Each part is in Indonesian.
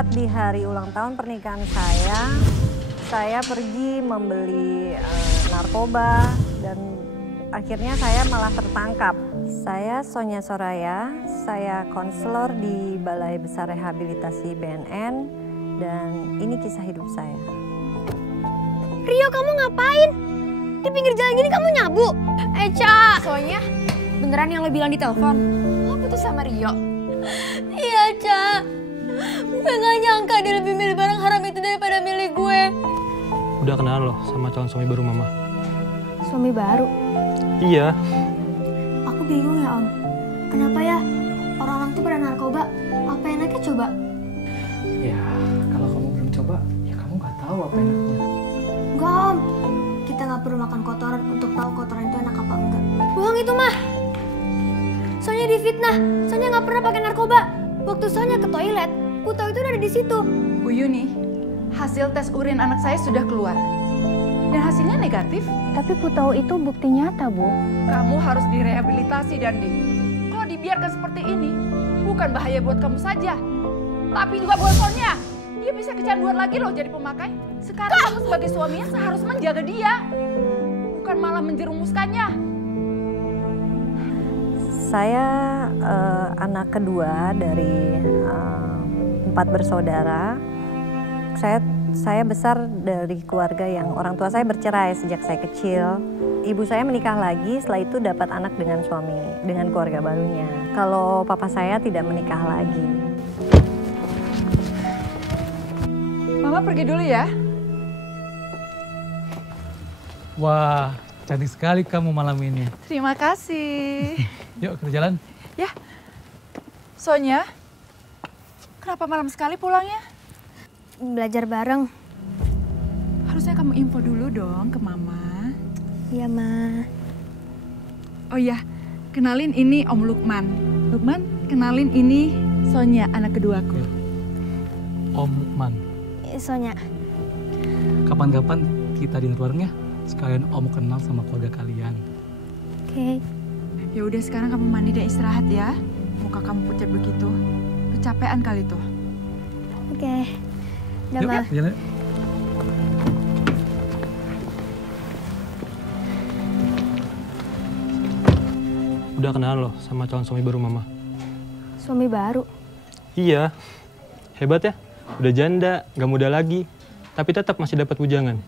tepat di hari ulang tahun pernikahan saya pergi membeli narkoba dan akhirnya saya malah tertangkap. Saya Sonya Soraya, saya konselor di Balai Besar Rehabilitasi BNN dan ini kisah hidup saya. Rio, kamu ngapain? Di pinggir jalan gini kamu nyabu? Eca! Soalnya beneran yang lo bilang di telepon? Lo putus sama Rio? Iya, Ca. Gue gak nyangka dia lebih milih barang haram itu daripada milih gue. Udah kenal loh sama calon suami baru mama? Suami baru? Iya. Aku bingung ya, Om. Kenapa ya orang-orang tuh pada narkoba? Apa enaknya coba? Ya, kalau kamu belum coba, ya kamu nggak tahu apa enaknya. Enggak, Om. Kita nggak perlu makan kotoran untuk tahu kotoran itu enak apa enggak. Bohong itu mah. Sonya difitnah. Sonya nggak pernah pakai narkoba. Waktu Sonya ke toilet, Puto itu udah ada di situ. Bu Yuni, hasil tes urin anak saya sudah keluar. Dan hasilnya negatif. Tapi Putau itu bukti nyata, Bu. Kamu harus direhabilitasi, Dandi. Kalau dibiarkan seperti ini, bukan bahaya buat kamu saja, tapi juga buat Sonya. Dia bisa kecanduan lagi loh jadi pemakai. Sekarang kamu sebagai suaminya seharusnya menjaga dia, bukan malah menjerumuskannya. Saya anak kedua dari 4 bersaudara. Saya besar dari keluarga yang orang tua saya bercerai sejak saya kecil. Ibu saya menikah lagi, setelah itu dapat anak dengan keluarga barunya. Kalau papa saya tidak menikah lagi. Mama pergi dulu ya. Wah, cantik sekali kamu malam ini. Terima kasih. Yuk kita jalan. Ya, Sonya, kenapa malam sekali pulangnya? Belajar bareng. Harusnya kamu info dulu dong ke Mama. Iya, Ma. Oh iya, kenalin ini Om Lukman. Lukman, kenalin ini Sonya, anak keduaku. Om Lukman, Sonya. kapan-kapan kita dinner bareng ya. Sekalian Om kenal sama keluarga kalian. Oke. Ya udah sekarang kamu mandi dan istirahat ya. Muka kamu pucat begitu. Kecapean kali tuh. Oke. Udah, Yuk, Ma. jalan. Udah kenal loh sama calon suami baru mama? Suami baru? Iya. Hebat ya. Udah janda, gak muda lagi. Tapi tetap masih dapat bujangan.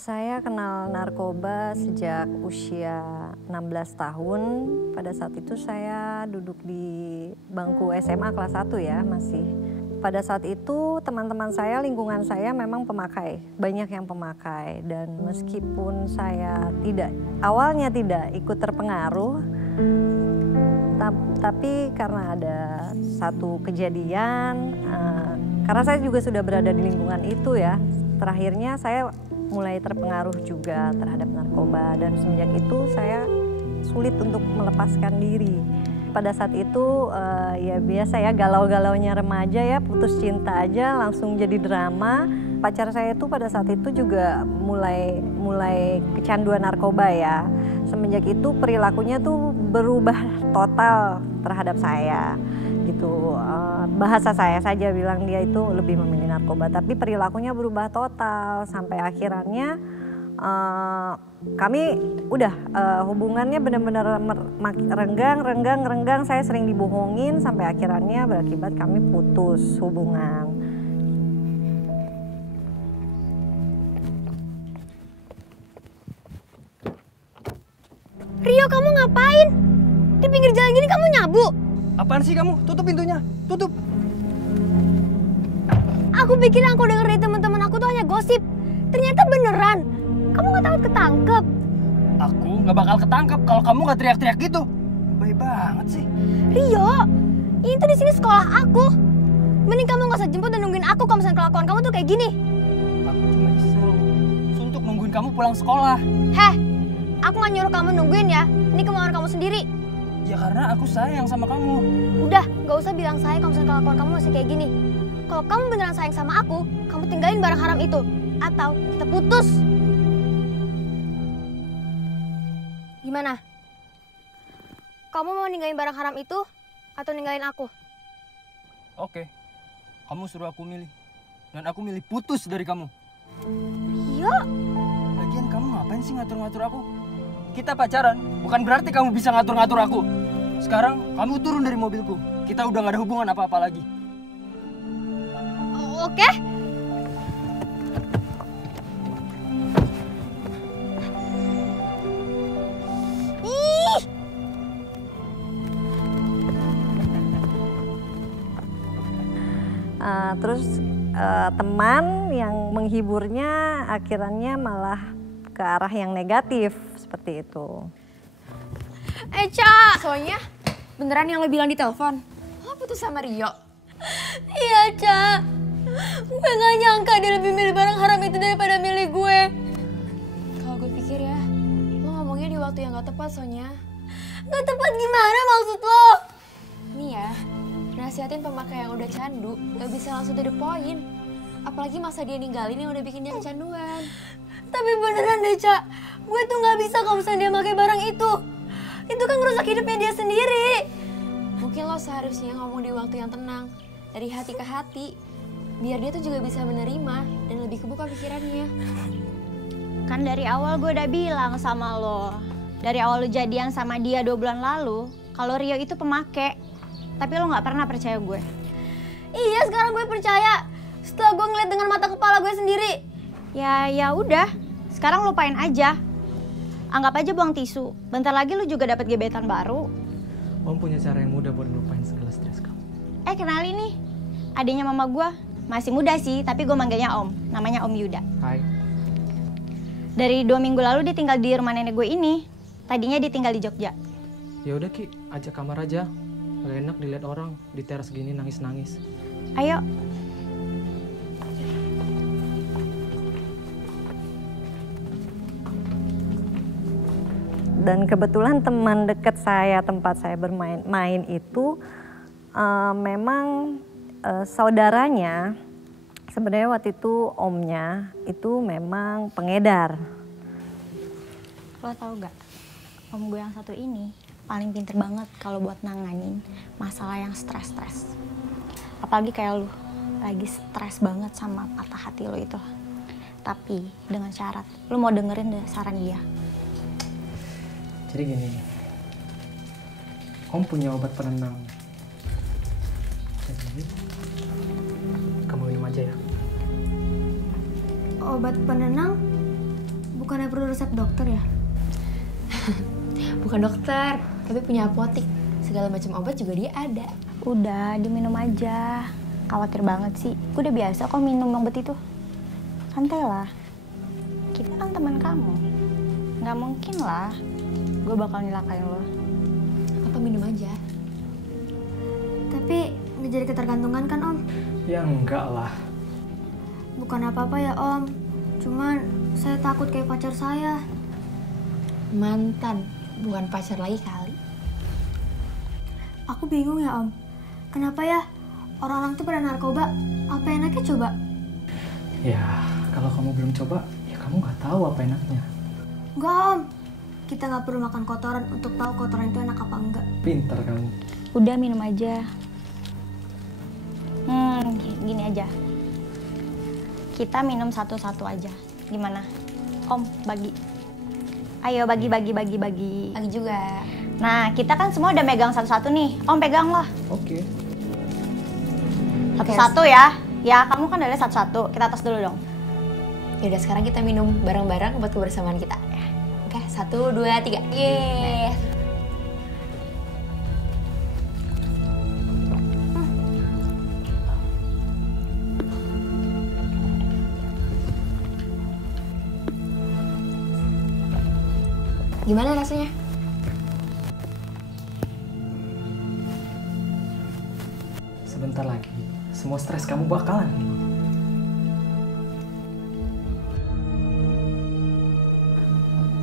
Saya kenal narkoba sejak usia 16 tahun. Pada saat itu saya duduk di bangku SMA kelas 1 ya masih. Pada saat itu teman-teman saya, lingkungan saya memang pemakai. Banyak yang pemakai dan meskipun saya awalnya tidak ikut terpengaruh. Tapi karena ada satu kejadian, karena saya juga sudah berada di lingkungan itu ya. Terakhirnya saya mulai terpengaruh juga terhadap narkoba dan semenjak itu saya sulit untuk melepaskan diri. Pada saat itu ya biasa ya galau-galaunya remaja ya, putus cinta aja langsung jadi drama. Pacar saya itu pada saat itu juga mulai kecanduan narkoba ya. Semenjak itu perilakunya tuh berubah total terhadap saya gitu. Bahasa saya saja bilang dia itu lebih memilih narkoba, tapi perilakunya berubah total sampai akhirannya kami udah hubungannya benar-benar renggang. Saya sering dibohongin sampai akhirannya berakibat kami putus hubungan. Rio, kamu ngapain? Di pinggir jalan gini kamu nyabu? Apaan sih kamu? Tutup pintunya, tutup. Aku pikir yang aku denger dari teman-teman aku tuh hanya gosip. Ternyata beneran. Kamu nggak takut ketangkep? Aku nggak bakal ketangkep kalau kamu nggak teriak-teriak gitu. Baik banget sih. Rio, ini tuh di sini sekolah aku. Mending kamu nggak usah jemput dan nungguin aku kalau misalnya kelakuan kamu tuh kayak gini. Aku cuma iseng. Suntuk nungguin kamu pulang sekolah. Heh, aku nggak nyuruh kamu nungguin ya. Ini kemauan kamu sendiri. Ya karena aku sayang sama kamu. Udah, nggak usah bilang sayang kalau misalnya kelakuan kamu masih kayak gini. Kalau kamu beneran sayang sama aku, kamu tinggalin barang haram itu. Atau kita putus. Gimana? Kamu mau ninggalin barang haram itu atau ninggalin aku? Oke, kamu suruh aku milih. Dan aku milih putus dari kamu. Iya. Lagian kamu ngapain sih ngatur-ngatur aku? Kita pacaran, bukan berarti kamu bisa ngatur-ngatur aku. Sekarang kamu turun dari mobilku. Kita udah gak ada hubungan apa-apa lagi. Oke. Ih. Terus teman yang menghiburnya akhirnya malah ke arah yang negatif seperti itu. Ca! Soalnya beneran yang lo bilang di telepon? Lo putus sama Rio? Iya, Ca. Gue gak nyangka dia lebih milih barang haram itu daripada milih gue. Kalau gue pikir ya, lo ngomongnya di waktu yang gak tepat Sonya. Gak tepat gimana maksud lo? Nih ya, nasihatin pemakai yang udah candu gak bisa langsung to the point. Apalagi masa dia ninggalin yang udah bikin dia kecanduan. Tapi beneran deh, Ca. Gue tuh gak bisa kalau misalnya dia pakai barang itu. Itu kan ngerusak hidupnya dia sendiri. Mungkin lo seharusnya ngomong di waktu yang tenang, dari hati ke hati. Biar dia tuh juga bisa menerima dan lebih kebuka pikirannya. Kan dari awal gue udah bilang sama lo. Dari awal lo jadian sama dia 2 bulan lalu, kalau Rio itu pemake. Tapi lo gak pernah percaya gue. Iya, sekarang gue percaya. Setelah gue ngeliat dengan mata kepala gue sendiri. Ya udah, sekarang lupain aja. Anggap aja buang tisu. Bentar lagi lu juga dapat gebetan baru. Om punya cara yang mudah buat ngelupain segala stres kamu. Kenalin nih, adiknya mama gua. Masih muda sih, tapi gue manggilnya Om. Namanya Om Yuda. Hai. Dari 2 minggu lalu dia tinggal di rumah nenek gue ini. Tadinya dia tinggal di Jogja. Ya udah Ki, ajak kamar aja. Gak enak dilihat orang di teras gini nangis-nangis. Ayo. Dan kebetulan teman dekat saya, tempat saya bermain itu memang saudaranya, sebenarnya waktu itu omnya itu memang pengedar. Lo tau gak, om gue yang satu ini paling pinter banget kalau buat nanganin masalah yang stres-stres. Apalagi kayak lu, lagi stres banget sama patah hati lo itu. Tapi dengan syarat, lu mau dengerin deh saran dia. Jadi gini, Om punya obat penenang. Jadi, kamu minum aja ya. Obat penenang? Bukannya perlu resep dokter ya? Bukan dokter, tapi punya apotik. Segala macam obat juga dia ada. Udah, diminum aja. Khawatir banget sih. Gue udah biasa kok minum obat itu. Santai lah. Kita kan teman kamu. Nggak mungkin lah gue bakal nyelakain lo. Apa minum aja? Tapi nggak jadi ketergantungan kan, Om? Ya enggak lah. Bukan apa-apa ya, Om. Cuman saya takut kayak pacar saya. Mantan, bukan pacar lagi kali. Aku bingung ya, Om. Kenapa ya orang-orang tuh pada narkoba? Apa enaknya coba? Ya, kalau kamu belum coba, ya kamu nggak tahu apa enaknya. Enggak, Om. Kita nggak perlu makan kotoran untuk tahu kotoran itu enak apa enggak. Pinter kamu. Udah minum aja. Gini aja. Kita minum satu-satu aja. Gimana? Om, bagi. Ayo bagi. Lagi juga. Nah, kita kan semua udah megang satu-satu nih. Om pegang lah. Oke. Satu-satu ya. Ya, kamu kan udah satu-satu. Kita tos dulu dong. Yaudah sekarang kita minum bareng-bareng buat kebersamaan kita. Oke, 1, 2, 3. Yeay. Gimana rasanya? Sebentar lagi, semua stres kamu bakalan hilang.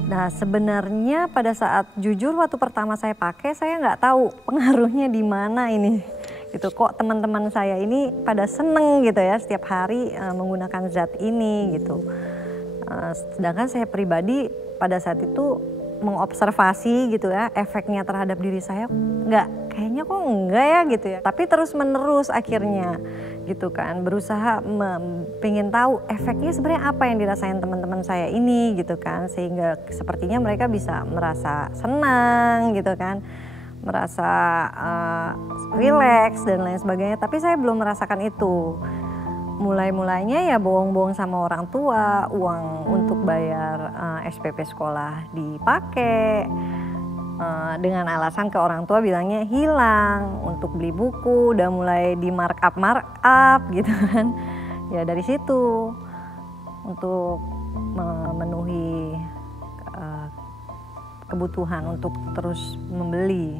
Nah sebenarnya pada saat jujur waktu pertama saya pakai saya nggak tahu pengaruhnya di mana ini. Gitu kok teman-teman saya ini pada seneng gitu ya setiap hari menggunakan zat ini gitu. Sedangkan saya pribadi pada saat itu mengobservasi gitu ya, efeknya terhadap diri saya kayaknya kok enggak ya gitu ya. Tapi terus menerus akhirnya gitu kan, berusaha pengen tahu efeknya sebenarnya apa yang dirasain teman-teman saya ini gitu kan, sehingga sepertinya mereka bisa merasa senang gitu kan, merasa rileks dan lain sebagainya. Tapi saya belum merasakan itu. Mulai-mulainya ya bohong-bohong sama orang tua, uang untuk bayar SPP sekolah dipakai, dengan alasan ke orang tua bilangnya hilang, untuk beli buku udah mulai di markup gitu kan. Ya dari situ untuk memenuhi kebutuhan untuk terus membeli.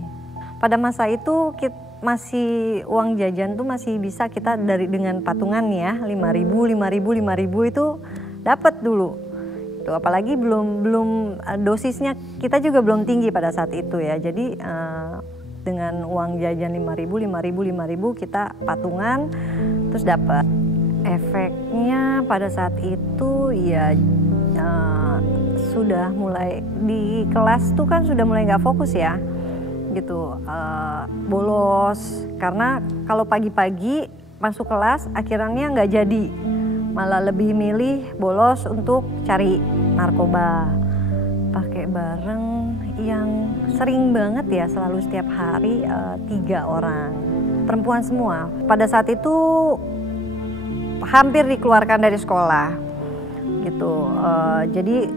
Pada masa itu masih uang jajan tuh masih bisa kita dengan patungan ya, 5.000 itu dapat dulu. Tuh, apalagi belum dosisnya kita juga belum tinggi pada saat itu ya. Jadi dengan uang jajan 5.000 kita patungan terus dapat. Efeknya pada saat itu ya sudah mulai di kelas tuh kan sudah mulai nggak fokus ya. Gitu, bolos karena kalau pagi-pagi masuk kelas akhirnya nggak jadi, malah lebih milih bolos untuk cari narkoba, pakai bareng yang sering banget ya, selalu setiap hari 3 orang, perempuan semua. Pada saat itu hampir dikeluarkan dari sekolah gitu, jadi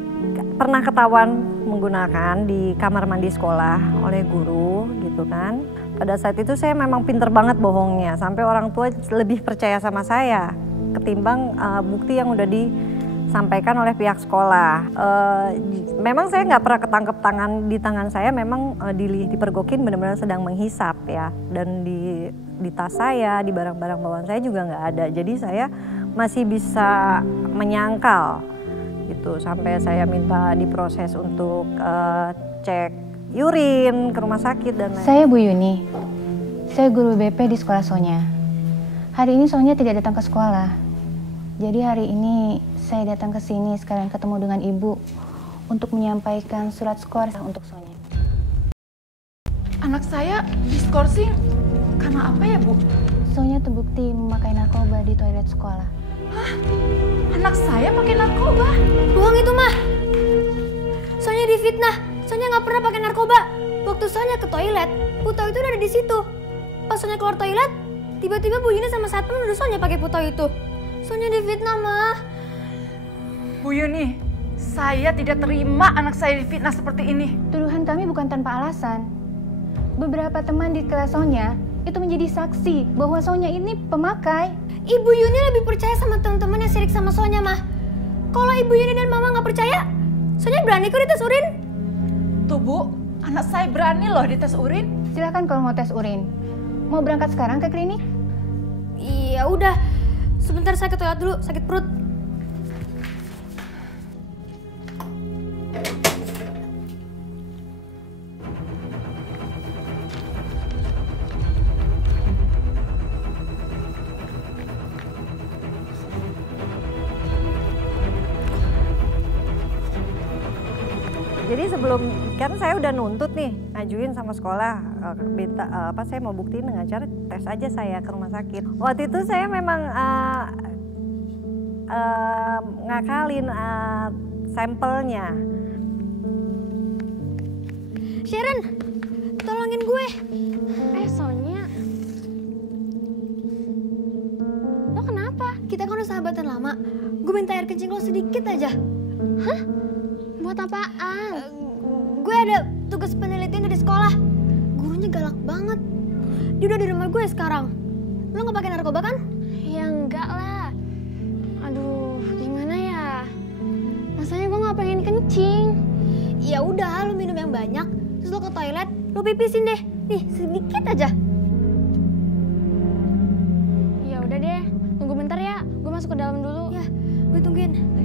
pernah ketahuan menggunakan di kamar mandi sekolah oleh guru gitu kan. Pada saat itu saya memang pinter banget bohongnya, sampai orang tua lebih percaya sama saya ketimbang bukti yang udah disampaikan oleh pihak sekolah. Memang saya nggak pernah ketangkep di tangan saya, memang dipergokin benar-benar sedang menghisap ya, dan di tas saya, di barang-barang bawaan saya juga nggak ada. Jadi saya masih bisa menyangkal gitu, sampai saya minta diproses untuk cek urin ke rumah sakit dan lain. Saya Bu Yuni, saya guru BP di sekolah Sonya. Hari ini Sonya tidak datang ke sekolah, jadi hari ini saya datang ke sini sekalian ketemu dengan Ibu untuk menyampaikan surat skor untuk Sonya. Anak saya diskorsing karena apa ya Bu? Sonya terbukti memakai narkoba di toilet sekolah. Hah? Anak saya pakai narkoba? Bohong itu mah. Sonya difitnah. Sonya nggak pernah pakai narkoba. Waktu Sonya ke toilet, putau itu udah ada di situ. Pas Sonya keluar toilet, tiba-tiba Bu Yuni sama satpam nuduh Sonya pakai putau itu. Sonya difitnah mah. Bu Yuni, saya tidak terima anak saya difitnah seperti ini. Tuduhan kami bukan tanpa alasan. Beberapa teman di kelas Sonya itu menjadi saksi bahwa Sonya ini pemakai. Ibu Yuni lebih percaya sama teman-teman yang sirik sama Sonya mah. Kalau Ibu Yuni dan Mama nggak percaya, Sonya berani kok dites urin. Tuh Bu, anak saya berani loh dites urin. Silahkan kalau mau tes urin. Mau berangkat sekarang ke klinik? Iya udah, sebentar saya ke toilet dulu, sakit perut. Jadi sebelum, kan saya udah nuntut nih, ngajuin sama sekolah, saya mau buktiin dengan cara tes aja saya ke rumah sakit. Waktu itu saya memang ngakalin sampelnya. Sharon, tolongin gue. Sonya. Lo kenapa? Kita kan udah sahabatan lama. Gue minta air kencing lo sedikit aja. Hah? Buat apaan? Gue ada tugas penelitian dari sekolah. Gurunya galak banget. Dia udah di rumah gue sekarang. Lo gak pakai narkoba kan? Ya enggak lah. Aduh, gimana ya? Masanya gue gak pengen kencing. Ya udah, lo minum yang banyak. Terus lo ke toilet, lo pipisin deh. Nih, sedikit aja. Ya udah deh, tunggu bentar ya. Gue masuk ke dalam dulu. Ya, gue tungguin.